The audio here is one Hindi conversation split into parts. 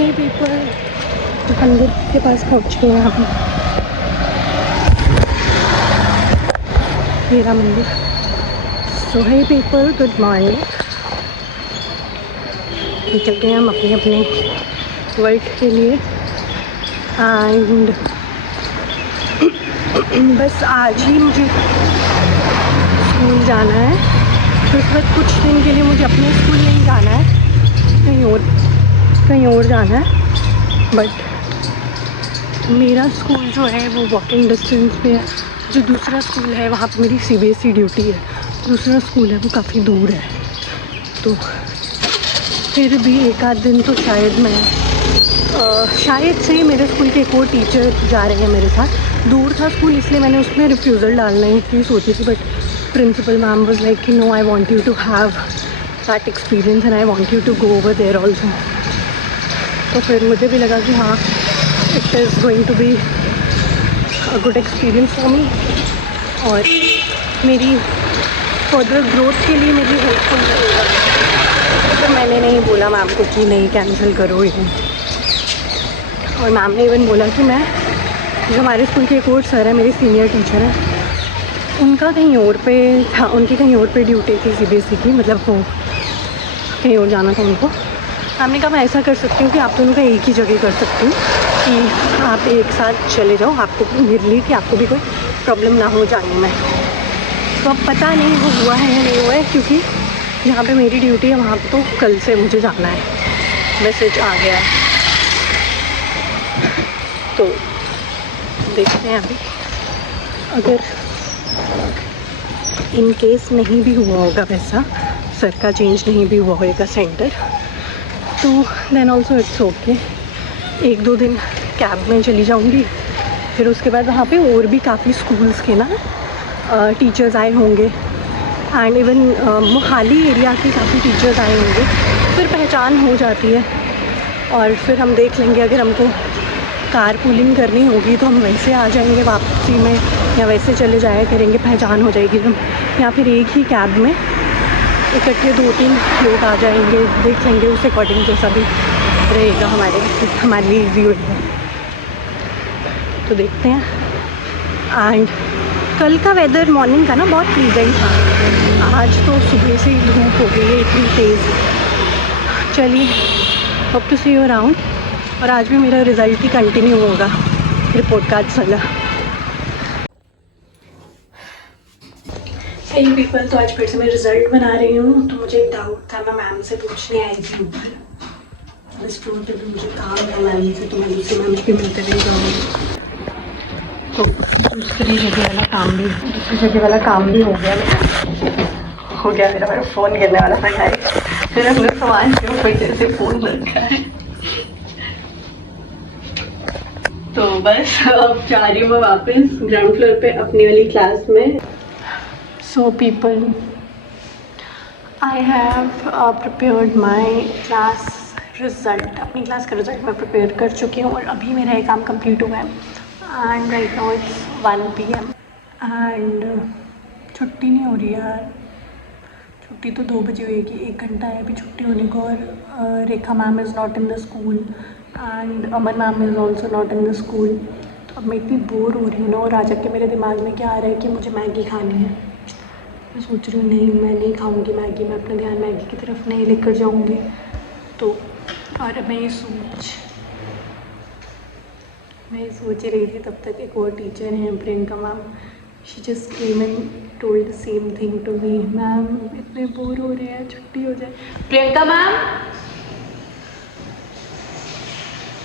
हे पीपल, मंदिर के पास पहुंच गए हैं हम। मेरा मंदिर। सो हे पीपल, गुड मॉर्निंग। निकलते हैं हम अपने अपने वर्क के लिए। एंड बस आज ही मुझे स्कूल जाना है, तो उस वक्त कुछ दिन के लिए मुझे अपने स्कूल नहीं जाना है, कहीं और जाना है। बट मेरा स्कूल जो है वो वॉकिंग डिस्टेंस पे है। जो दूसरा स्कूल है वहाँ पे मेरी CBSE ड्यूटी है। दूसरा स्कूल है वो काफ़ी दूर है, तो फिर भी एक आध दिन तो शायद मैं शायद से मेरे स्कूल के एक और टीचर जा रहे हैं मेरे साथ। दूर था स्कूल इसलिए मैंने उसमें रिफ्यूज़ल डालने की सोची थी, but principal ma'am was like कि no, I want you to have that experience and I want you to go over there also. तो फिर मुझे भी लगा कि हाँ, it is going to be a good experience for me और मेरी फर्दर ग्रोथ के लिए मेरी हेल्पफुल रहेगा। तो मैंने नहीं बोला मैम को कि नहीं कैंसिल करो ये, और मैम ने इवन बोला कि मैं, जो हमारे स्कूल के एक और सर है, मेरे सीनियर टीचर हैं, उनका कहीं और पे था, उनकी कहीं और पे ड्यूटी थी CBSE की, मतलब वो कहीं और जाना था उनको। मैम ने कहा मैं ऐसा कर सकती हूँ कि आप दोनों का एक ही जगह कर सकती हूँ, कि आप एक साथ चले जाओ, आपको मेरे लिए कि आपको भी कोई प्रॉब्लम ना हो जाने में। तो अब पता नहीं वो हुआ है या नहीं हुआ है, क्योंकि जहाँ पे मेरी ड्यूटी है वहाँ पे तो कल से मुझे जाना है, मैसेज आ गया है। तो देखते हैं अभी, अगर इन केस नहीं भी हुआ होगा वैसा, सर का चेंज नहीं भी हुआ होगा सेंटर, तो देन ऑल्सो इट्स ओके। एक दो दिन कैब में चली जाऊंगी, फिर उसके बाद वहाँ पे और भी काफ़ी स्कूल्स के ना टीचर्स आए होंगे, एंड इवन मोहाली एरिया के काफ़ी टीचर्स आए होंगे, फिर पहचान हो जाती है। और फिर हम देख लेंगे, अगर हमको कार पूलिंग करनी होगी तो हम वैसे आ जाएंगे वापसी में, या वैसे चले जाया करेंगे, पहचान हो जाएगी हम, या फिर एक ही कैब में इकट्ठे 2-3 लोग आ जाएंगे, देख लेंगे उस अकॉर्डिंग जैसा भी रहेगा हमारे लिए ईजी होगा। तो देखते हैं। एंड कल का वेदर मॉर्निंग का ना बहुत प्लीजेंट था, आज तो सुबह से ही धूप हो गई है इतनी तेज़। चलिए, hope to see you around. और आज भी मेरा रिज़ल्ट ही कंटिन्यू होगा, रिपोर्ट कार्ड वाला। हे पीपल, तो आज फिर से मैं रिज़ल्ट बना रही हूँ। तो मुझे एक डाउट था, मैं मैम से पूछने आई थी ऊपर इस फ्लोर पे, भी मुझे काम था मैम से, तो मैं दूसरी मैम के मिलते नहीं जाऊँगी। तो दूसरी जगह वाला काम भी हो गया मेरा फ़ोन गिरने वाला था गाइस। फिर हमने सामान के ऊपर जैसे फ़ोन रखा है, तो बस अब जा रही हूँ मैं वापस ग्राउंड फ्लोर पे अपनी वाली क्लास में। So people, I have prepared my class result. अपनी क्लास का रिज़ल्ट मैं प्रिपेयर कर चुकी हूँ और अभी मेरा ये काम कंप्लीट हुआ है। And right now it's 1 PM and छुट्टी नहीं हो रही यार। छुट्टी तो 2 बजे होगी, 1 घंटा है अभी छुट्टी होने को। और Rekha ma'am is not in the school and Aman ma'am is also not in the school. तो अब मैं इतनी बोर हो रही हूँ ना, और आज के मेरे दिमाग में क्या आ रहा है कि मुझे मैगी खानी है। मैं सोच रही हूँ नहीं, मैं नहीं खाऊंगी मैगी, मैं अपना ध्यान मैगी की तरफ नहीं लेकर जाऊँगी। तो और मैं ये सोच रही थी, तब तक एक और टीचर हैं Priyanka ma'am, she just came and told the same thing to me, ma'am इतने बोर हो रहे हैं, छुट्टी हो जाए। प्रियंका मैम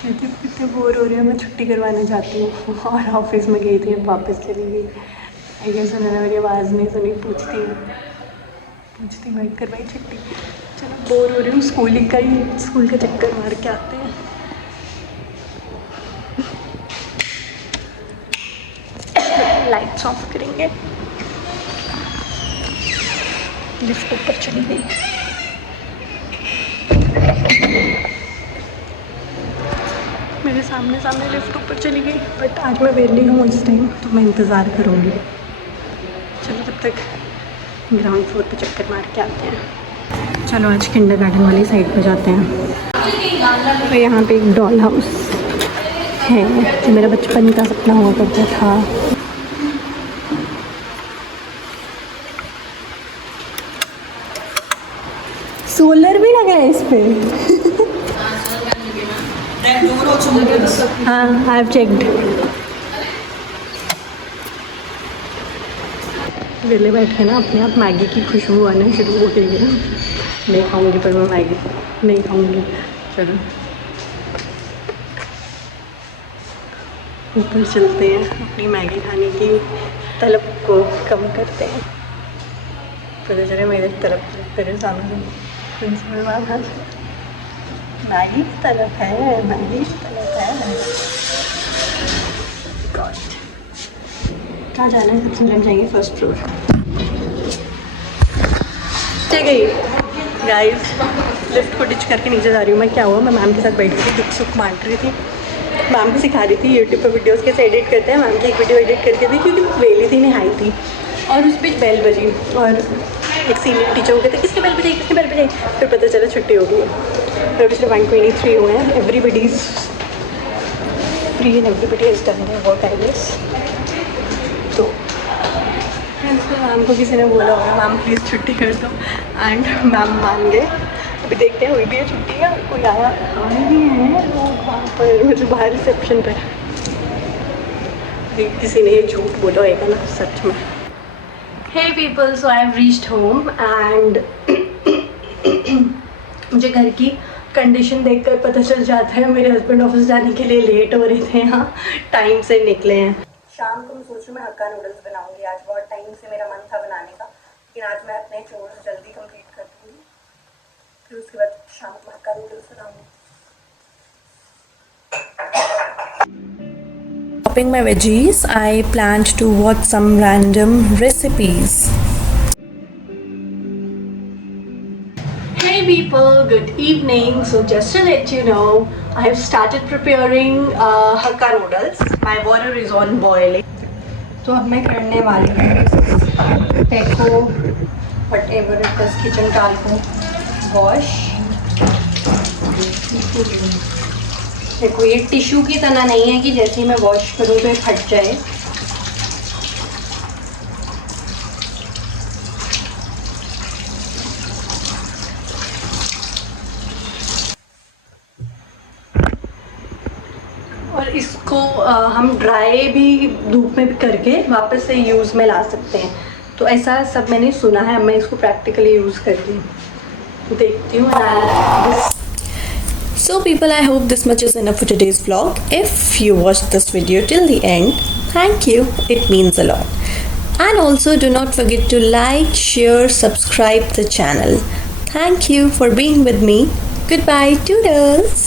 कहती इतने बोर हो रहे हैं, मैं छुट्टी करवाने जाती हूँ। और ऑफिस में गई थी, अब वापस चली गई। आई गेस उन्होंने मेरी आवाज़ नहीं सुनी, पूछती मैं करवाई छुट्टी। चलो, बोर हो रही हूँ, स्कूल का चक्कर मार के आते हैं। लाइट्स ऑफ करेंगे। लिफ्ट ऊपर चली गई। मेरे सामने लिफ्ट ऊपर चली गई, बट आज मैं वेली हूँ इस टाइम, तो मैं इंतज़ार करूँगी। चलो तब तक ग्राउंड फ्लोर पे चक्कर मार के आते हैं। चलो आज किंडरगार्टन वाली साइड पे जाते हैं। तो यहाँ पे एक डॉल हाउस है जो मेरा बचपन का सपना हुआ करता था। सोलर भी लगा है इस पे। हाँ, आई हैव चेक्ड। वेले बैठे ना अपने आप मैगी की खुशबू आना शुरू हो गई है। नहीं खाऊंगी पर मैं मैगी नहीं खाऊंगी। चलो ऊपर चलते हैं, अपनी मैगी खाने की तलब को कम करते हैं। पता चले मेरे तरफ मेरे सामने प्रिंसिपल मैम है, मैगी की तलब है, मैगी की तलब है। गॉड, कहाँ जाना है? सबसे पहले जाएंगे फर्स्ट फ्लोर। ठीक है गाइस, लिफ्ट को डिच करके नीचे जा रही हूँ मैं। क्या हुआ, मैं मैम के साथ बैठी थी, दुख सुख बांट रही थी। मैम भी सिखा रही थी यूट्यूब पर वीडियोस कैसे एडिट करते हैं। मैम की एक वीडियो एडिट करके दी क्योंकि वेली थी, नहाई थी और उस बीच बेल बजी और एक सीनियर टीचर हो गए थे, किसने बेल बजाई, किसने बेल बजाई। फिर पता चला छुट्टी हो गई है। फिर पिछले 123 हुए हैं। Everybody is free and everybody is done their work I guess. तो मैम को किसी ने बोला होगा मैम प्लीज़ छुट्टी कर दो एंड मैम मान गए। अभी देखते हैं हुई भी है छुट्टी या कोई आया भी है लोग वहाँ पर, मतलब बाहर रिसेप्शन पर। किसी ने ये झूठ बोला होगा ना सच में। Hey people, so I have reached home and मुझे घर की कंडीशन देखकर पता चल जाता है मेरे हस्बैंड ऑफिस जाने के लिए लेट हो रहे थे, यहाँ टाइम से निकले हैं। शाम को मैं सोच रही हूँ मैं हक्का नूडल्स बनाऊंगी। आज बहुत टाइम से मेरा मन था बनाने का, लेकिन आज मैं अपने चोर्स जल्दी कंप्लीट कर दूँगी, फिर उसके बाद शाम को हक्का नूडल्स बनाऊंगी। Chopping my veggies, I planned to watch some random recipes. Hey people, good evening. So just to let you know, I have started preparing hakka noodles. My water is on boiling. तो अब मैं करने वाली हूँ टेको whatever it is kitchen टाल को वॉश। देखो ये टिश्यू की तरह नहीं है कि जैसे ही मैं वॉश करूँ तो ये फट जाए। और इसको हम ड्राई भी धूप में भी करके वापस से यूज़ में ला सकते हैं। तो ऐसा सब मैंने सुना है, मैं इसको प्रैक्टिकली यूज़ करती हूँ, देखती हूँ। So people, I hope this much is enough for today's vlog. If you watched this video till the end, thank you, it means a lot. And also do not forget to like, share, subscribe the channel. Thank you for being with me. Goodbye, toodles.